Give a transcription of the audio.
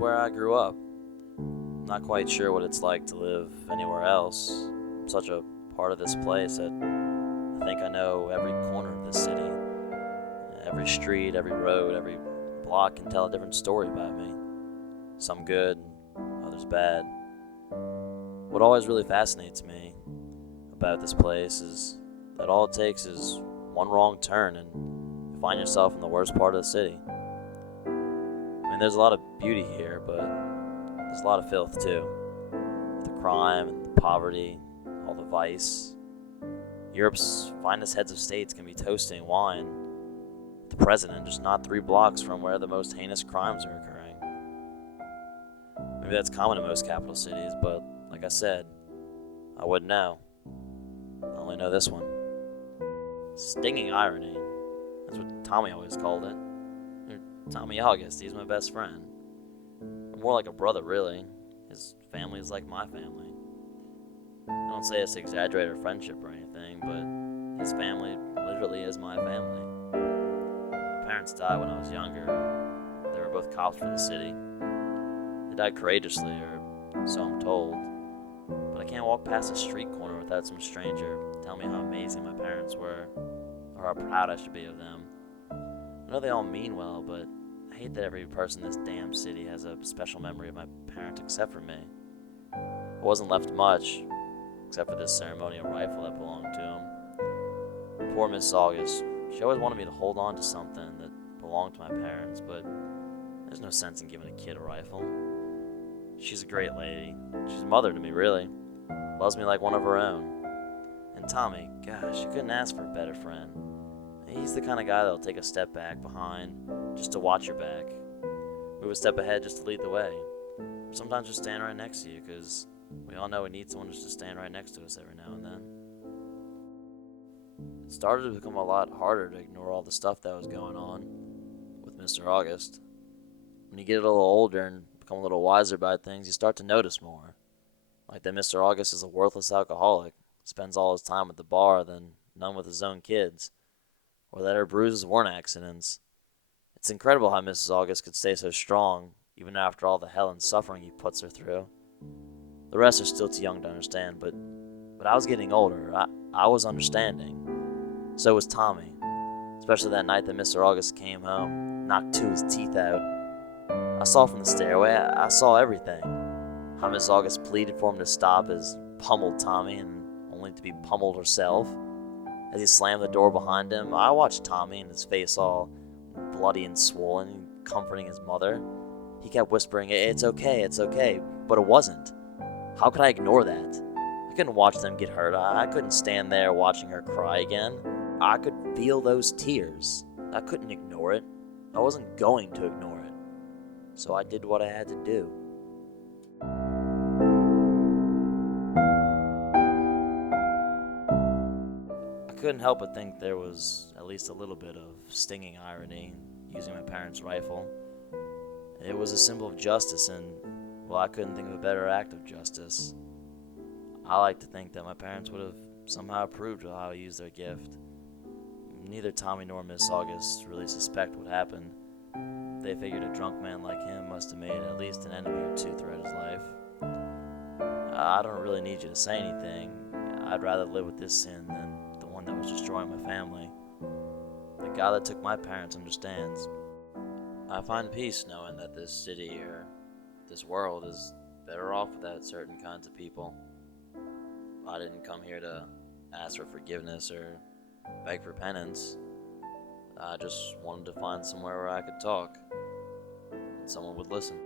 where I grew up. Not quite sure what it's like to live anywhere else. I'm such a part of this place that I think I know every corner of this city. Every street, every road, every block can tell a different story about me. Some good, others bad. What always really fascinates me about this place is that all it takes is one wrong turn and you find yourself in the worst part of the city. I mean, there's a lot of beauty here, but there's a lot of filth too. The crime and the poverty, all the vice. Europe's finest heads of states can be toasting wine with the president just not 3 blocks from where the most heinous crimes are occurring. Maybe that's common in most capital cities, but like I said, I wouldn't know. I only know this one. Stinging irony. That's what Tommy always called it. Tommy August, he's my best friend. More like a brother, really. His family is like my family. I don't say this to exaggerate our friendship or anything, but his family literally is my family. My parents died when I was younger. They were both cops for the city. They died courageously, or so I'm told. But I can't walk past a street corner without some stranger telling me how amazing my parents were, or how proud I should be of them. I know they all mean well, but I hate that every person in this damn city has a special memory of my parents except for me. I wasn't left much, except for this ceremonial rifle that belonged to him. Poor Miss August. She always wanted me to hold on to something that belonged to my parents, but there's no sense in giving a kid a rifle. She's a great lady. She's a mother to me, really. Loves me like one of her own. And Tommy, gosh, you couldn't ask for a better friend. He's the kind of guy that'll take a step back behind just to watch your back. Move a step ahead just to lead the way. Sometimes just stand right next to you, because we all know we need someone just to stand right next to us every now and then. It started to become a lot harder to ignore all the stuff that was going on with Mr. August. When you get a little older and become a little wiser about things, you start to notice more. Like that Mr. August is a worthless alcoholic, spends all his time at the bar, then none with his own kids, or that her bruises weren't accidents. It's incredible how Mrs. August could stay so strong, even after all the hell and suffering he puts her through. The rest are still too young to understand, but I was getting older. I was understanding. So was Tommy, especially that night that Mr. August came home, knocked 2 of his teeth out. I saw from the stairway, I saw everything. How Mrs. August pleaded for him to stop as pummeled Tommy, and only to be pummeled herself. As he slammed the door behind him, I watched Tommy and his face all bloody and swollen, comforting his mother. He kept whispering, it's okay, but it wasn't. How could I ignore that? I couldn't watch them get hurt. I couldn't stand there watching her cry again. I could feel those tears. I couldn't ignore it. I wasn't going to ignore it. So I did what I had to do. I couldn't help but think there was at least a little bit of stinging irony using my parents' rifle. It was a symbol of justice, and, well, I couldn't think of a better act of justice. I like to think that my parents would have somehow approved of how I used their gift. Neither Tommy nor Miss August really suspect what happened. They figured a drunk man like him must have made at least an enemy or 2 throughout his life. I don't really need you to say anything. I'd rather live with this sin than the one that was destroying my family. The God that took my parents understands. I find peace knowing that this city or this world is better off without certain kinds of people. I didn't come here to ask for forgiveness or beg for penance. I just wanted to find somewhere where I could talk and someone would listen.